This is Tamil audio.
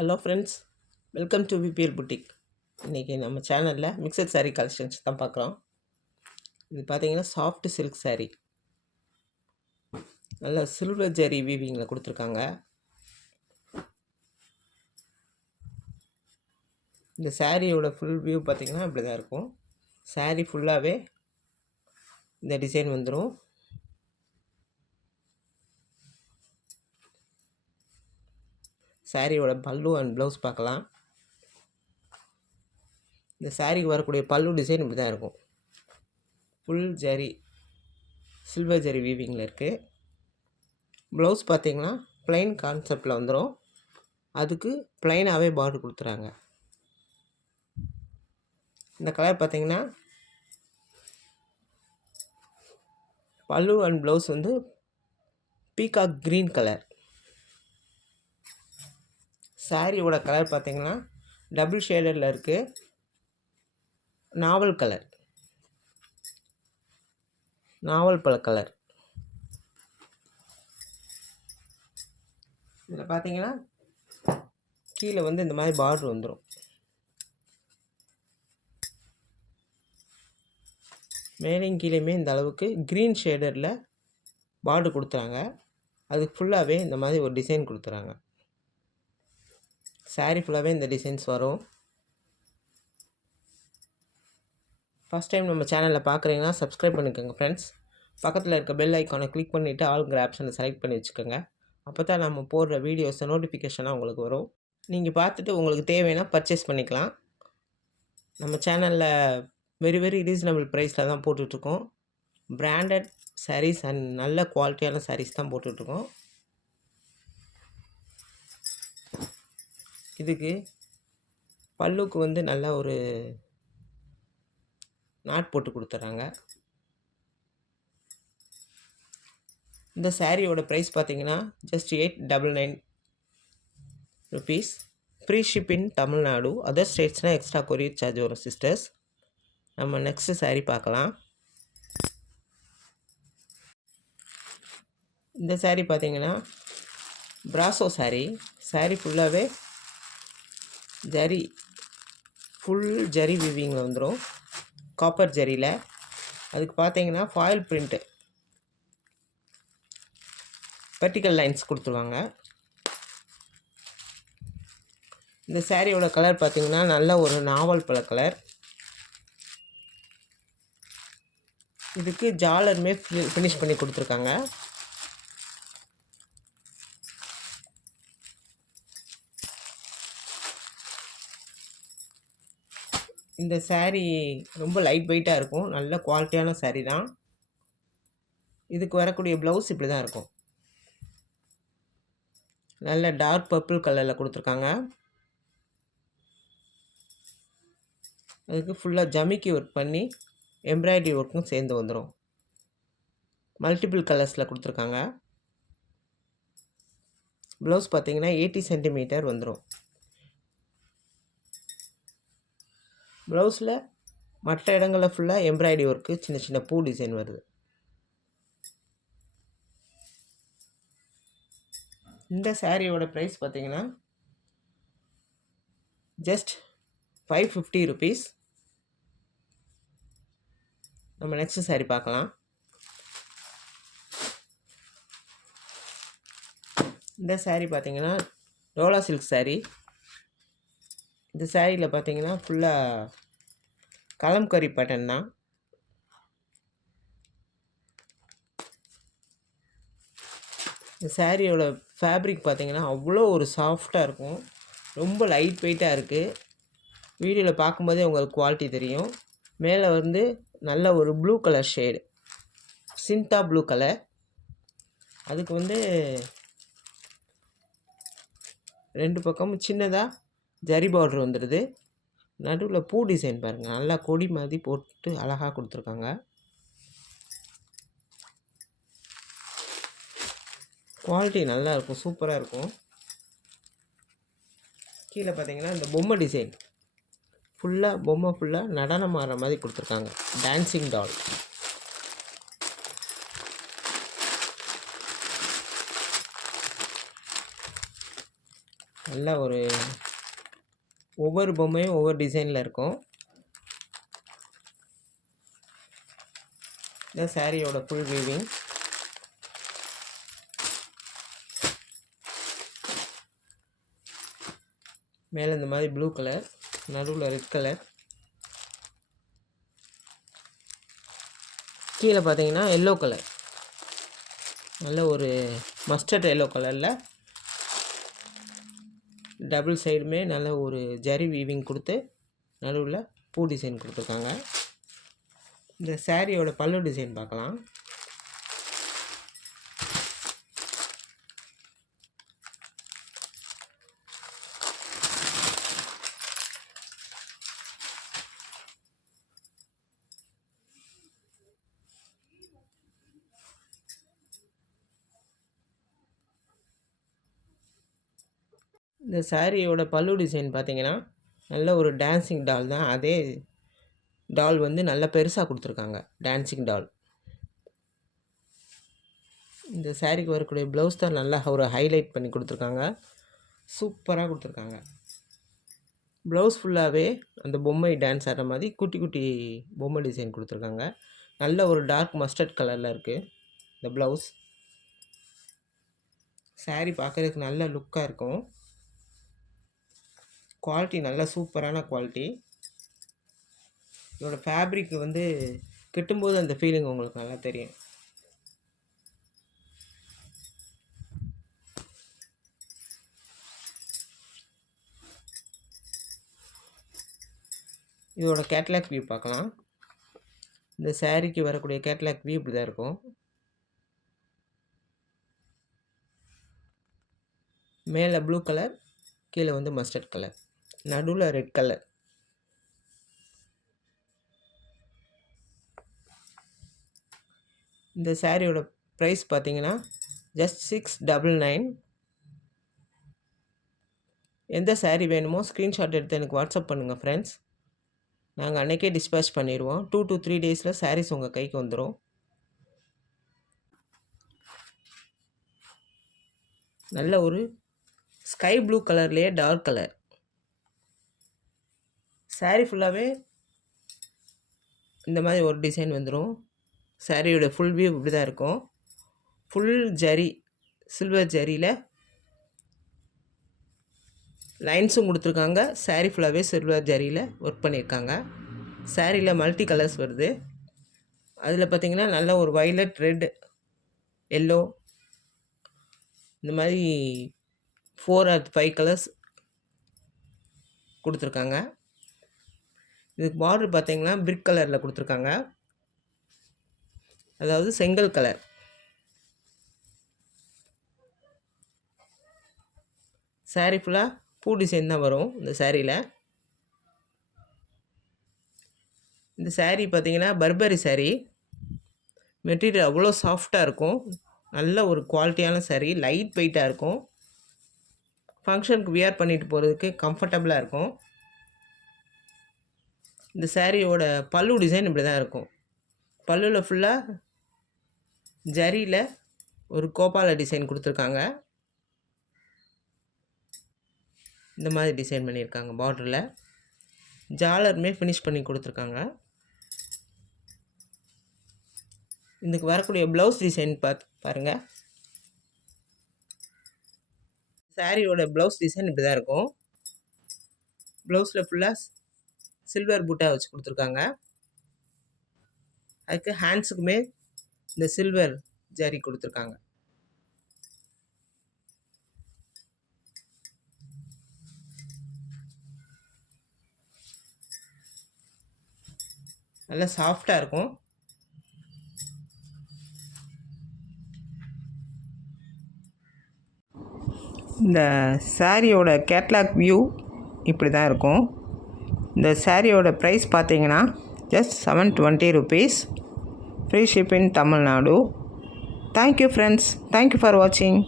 Hello friends, welcome to VBL boutique. இன்றைக்கி நம்ம சேனலில் மிக்சட் saree கலெக்ஷன்ஸ் தான் பார்க்குறோம். இது பார்த்தீங்கன்னா சாஃப்ட் சில்க் saree, நல்ல சில்வர் ஜரி வீவிங்கில் கொடுத்துருக்காங்க. இந்த சாரியோட ஃபுல் வியூ பார்த்திங்கன்னா இப்படி தான் இருக்கும். saree ஃபுல்லாகவே இந்த டிசைன் வந்துடும். சாரியோட பல்லு அண்ட் ப்ளவுஸ் பார்க்கலாம். இந்த சாரிக்கு வரக்கூடிய பல்லு டிசைன் இப்படி தான் இருக்கும். ஃபுல் ஜரி, சில்வர் ஜரி வீவிங்கில் இருக்குது. ப்ளவுஸ் பார்த்திங்கன்னா ப்ளைன் கான்செப்டில் வந்துடும். அதுக்கு ப்ளைனாகவே பார்டர் கொடுத்துறாங்க. இந்த கலர் பார்த்திங்கன்னா பல்லு அண்ட் ப்ளவுஸ் வந்து பீகாக் க்ரீன் கலர். சாரியோட கலர் பார்த்திங்கன்னா டபுள் ஷேடரில் இருக்குது. நாவல் கலர், நாவல் பழ கலர். இதில் பார்த்தீங்கன்னா கீழே வந்து இந்த மாதிரி பார்டர் வந்துடும். மேலேயும் கீழேயுமே இந்த அளவுக்கு க்ரீன் ஷேடரில் பார்டர் கொடுத்துறாங்க. அதுக்கு ஃபுல்லாகவே இந்த மாதிரி ஒரு டிசைன் கொடுத்துறாங்க. சாரீ ஃபுல்லாகவே இந்த டிசைன்ஸ் வரும். ஃபஸ்ட் டைம் நம்ம சேனலில் பார்க்குறீங்கன்னா சப்ஸ்கிரைப் பண்ணிக்கோங்க ஃப்ரெண்ட்ஸ். பக்கத்தில் இருக்க பெல் ஐக்கானை கிளிக் பண்ணிவிட்டு ஆளுங்கிற ஆப்ஷனை செலக்ட் பண்ணி வச்சுக்கோங்க. அப்போ தான் நம்ம போடுற வீடியோஸை நோட்டிஃபிகேஷனாக உங்களுக்கு வரும். நீங்கள் பார்த்துட்டு உங்களுக்கு தேவைன்னா பர்ச்சேஸ் பண்ணிக்கலாம். நம்ம சேனலில் வெரி ரீசனபிள் ப்ரைஸில் தான் போட்டுட்ருக்கோம். பிராண்டட் சாரீஸ் அண்ட் நல்ல குவாலிட்டியான சாரீஸ் தான் போட்டுட்ருக்கோம். இதுக்கு பல்லுக்கு வந்து நல்ல ஒரு நாட் போட்டு கொடுத்துட்றாங்க. இந்த சாரியோட ப்ரைஸ் பார்த்தீங்கன்னா just 899 rupees. Free shipping Tamil Nadu. Other ஸ்டேட்ஸ்னால் எக்ஸ்ட்ரா கொரியர் சார்ஜ் வரும் சிஸ்டர்ஸ். நம்ம நெக்ஸ்ட்டு சாரீ பார்க்கலாம். இந்த சாரீ பார்த்தீங்கன்னா பிராசோ சாரீ. சாரீ ஃபுல்லாகவே ஜரி, ஃபுல் ஜரி வீவிங்கில் வந்துடும், காப்பர் ஜரியில். அதுக்கு பார்த்தீங்கன்னா ஃபாயில் பிரிண்ட்டு, வெர்டிக்கல் லைன்ஸ் கொடுத்துருவாங்க. இந்த சாரியோட கலர் பார்த்திங்கன்னா நல்ல ஒரு நாவல் பழ கலர். இதுக்கு ஜாலருமே ஃபினிஷ் பண்ணி கொடுத்துருக்காங்க. இந்த சாரீ ரொம்ப லைட் வெயிட்டாக இருக்கும். நல்ல குவாலிட்டியான சாரீ தான். இதுக்கு வரக்கூடிய ப்ளவுஸ் இப்படி தான் இருக்கும். நல்ல டார்க் பர்பிள் கலரில் கொடுத்துருக்காங்க. அதுக்கு ஃபுல்லாக ஜமிக்கி ஒர்க் பண்ணி எம்ப்ராய்டரி ஒர்க்கும் சேர்ந்து வந்துடும். மல்டிபிள் கலர்ஸில் கொடுத்துருக்காங்க. ப்ளவுஸ் பார்த்திங்கன்னா 80 சென்டிமீட்டர் வந்துடும். ப்ளவுஸில் மற்ற இடங்களில் ஃபுல்லாக எம்ப்ராய்டரி ஒர்க்கு, சின்ன சின்ன பூ டிசைன் வருது. இந்த சாரியோட ப்ரைஸ் பார்த்திங்கன்னா ஜஸ்ட் 550 ருபீஸ். நம்ம நெக்ஸ்ட் சாரீ பார்க்கலாம். இந்த சாரீ பார்த்திங்கன்னா ரோலா சில்க் சாரீ. இந்த சாரியில் பார்த்தீங்கன்னா ஃபுல்லாக கலம்கரி பேட்டர்ன் தான். இந்த சாரியோட ஃபேப்ரிக் பார்த்தீங்கன்னா அவ்வளோ ஒரு சாஃப்டாக இருக்கும். ரொம்ப லைட் வெயிட்டாக இருக்குது. வீடியோவில் பார்க்கும்போதே உங்களுக்கு குவாலிட்டி தெரியும். மேலே வந்து நல்ல ஒரு ப்ளூ கலர் ஷேடு, சிந்தா ப்ளூ கலர். அதுக்கு வந்து ரெண்டு பக்கமும் சின்னதாக ஜரி பார்டர் வந்துடுது. நடுவில் பூ டிசைன் பாருங்கள், நல்லா கொடி மாதிரி போட்டு அழகாக கொடுத்துருக்காங்க. குவாலிட்டி நல்லா இருக்கும், சூப்பராக இருக்கும். கீழே பார்த்தீங்கன்னா இந்த பொம்மை டிசைன் ஃபுல்லாக, பொம்மை ஃபுல்லாக நடனம் ஆடுற மாதிரி கொடுத்துருக்காங்க, டான்சிங் டால். நல்ல ஒரு ஒவ்வொரு பொம்மையும் ஒவ்வொரு டிசைனில் இருக்கும். இந்த சாரியோட ஃபுல் வீவிங். மேலே இந்த மாதிரி ப்ளூ கலர், நடுவில் ரெட் கலர், கீழே பார்த்தீங்கன்னா எல்லோ கலர், நல்ல ஒரு மஸ்டர்ட் எல்லோ கலரில் டபுள் சைடுமே நல்ல ஒரு ஜரி வீவிங் கொடுத்து நடுவில் பூ டிசைன் கொடுத்துருக்காங்க. இந்த சாரியோட பல்லு டிசைன் பார்க்கலாம். இந்த சாரியோட பல்லு டிசைன் பார்த்தீங்கன்னா நல்ல ஒரு டான்ஸிங் டால் தான். அதே டால் வந்து நல்ல பெருசாக கொடுத்துருக்காங்க, டான்ஸிங் டால். இந்த சாரிக்கு வரக்கூடிய ப்ளவுஸ் தான் நல்லா ஒரு ஹைலைட் பண்ணி கொடுத்துருக்காங்க, சூப்பராக கொடுத்துருக்காங்க. ப்ளவுஸ் ஃபுல்லாகவே அந்த பொம்மை டான்ஸ் ஆடுற மாதிரி குட்டி குட்டி பொம்மை டிசைன் கொடுத்துருக்காங்க. நல்ல ஒரு டார்க் மஸ்டர்ட் கலரில் இருக்குது இந்த ப்ளவுஸ். சாரி பார்க்குறதுக்கு நல்ல லுக்காக இருக்கும். குவாலிட்டி நல்ல சூப்பரான குவாலிட்டி. இதோட ஃபேப்ரிக் வந்து கட்டும்போது அந்த ஃபீலிங் உங்களுக்கு நல்லா தெரியும். இதோட கேட்லாக் வியூ பார்க்கலாம். இந்த சாரிக்கு வரக்கூடிய கேட்லாக் வியூ இப்படி தான் இருக்கும். மேலே ப்ளூ கலர், கீழே வந்து மஸ்டர்ட் கலர், நடுவில் ரெட் கலர். இந்த சாரியோட ப்ரைஸ் பார்த்தீங்கன்னா ஜஸ்ட் 699. எந்த சாரீ வேணுமோ ஸ்க்ரீன்ஷாட் எடுத்து எனக்கு வாட்ஸ்அப் பண்ணுங்கள் ஃப்ரெண்ட்ஸ். நாங்கள் அன்றைக்கே டிஸ்பேச் பண்ணிடுவோம். 2 to 3 டேஸில் சாரீஸ் உங்கள் கைக்கு வந்துடும். நல்ல ஒரு ஸ்கை ப்ளூ கலர்லேயே டார்க் கலர். சாரீ ஃபுல்லாகவே இந்த மாதிரி ஒரு டிசைன் வந்துடும். சாரியோட ஃபுல் வியூ இப்படி தான் இருக்கும். ஃபுல் ஜரி, சில்வர் ஜரியில் லைன்ஸும் கொடுத்துருக்காங்க. சாரீ ஃபுல்லாகவே சில்வர் ஜரியில் ஒர்க் பண்ணியிருக்காங்க. சாரியில் மல்டி கலர்ஸ் வருது. அதில் பார்த்திங்கன்னா நல்ல ஒரு வைலட், ரெட், எல்லோ, இந்த மாதிரி 4 or 5 கலர்ஸ் கொடுத்துருக்காங்க. இதுக்கு பார்டர் பார்த்திங்கன்னா பிரிக் கலரில் கொடுத்துருக்காங்க, அதாவது செங்கல் கலர். சாரீ ஃபுல்லாக பூ டிசைன் தான் வரும் இந்த சாரியில். இந்த சாரீ பார்த்திங்கன்னா பர்பரி சாரீ. மெட்டீரியல் அவ்வளோ சாஃப்டாக இருக்கும். நல்ல ஒரு குவாலிட்டியான சாரீ, லைட் வெயிட்டாக இருக்கும். ஃபங்க்ஷனுக்கு வியர் பண்ணிட்டு போகிறதுக்கு கம்ஃபர்டபுளாக இருக்கும். இந்த சாரியோட பல்லு டிசைன் இப்படி தான் இருக்கும். பல்லுவில் ஃபுல்லாக ஜரியில் ஒரு கோபால டிசைன் கொடுத்துருக்காங்க. இந்த மாதிரி டிசைன் பண்ணியிருக்காங்க. பார்டரில் ஜாலருமே ஃபினிஷ் பண்ணி கொடுத்துருக்காங்க. இதுக்கு வரக்கூடிய ப்ளவுஸ் டிசைன் பாருங்கள். சாரியோட ப்ளவுஸ் டிசைன் இப்படி தான் இருக்கும். ப்ளவுஸில் ஃபுல்லாக சில்வர் பூட்டா வச்சு கொடுத்துருக்காங்க. அதுக்கு ஹேண்ட்ஸுக்குமே இந்த சில்வர் ஜரி கொடுத்துருக்காங்க. நல்லா சாஃப்டாக இருக்கும். இந்த சாரியோட கேட்லாக் வியூ இப்படி தான் இருக்கும். இந்த சாரியோட ப்ரைஸ் பார்த்தீங்கன்னா just 720 rupees. Free ship in Tamil Nadu. Thank you friends. Thank you for வாட்சிங்.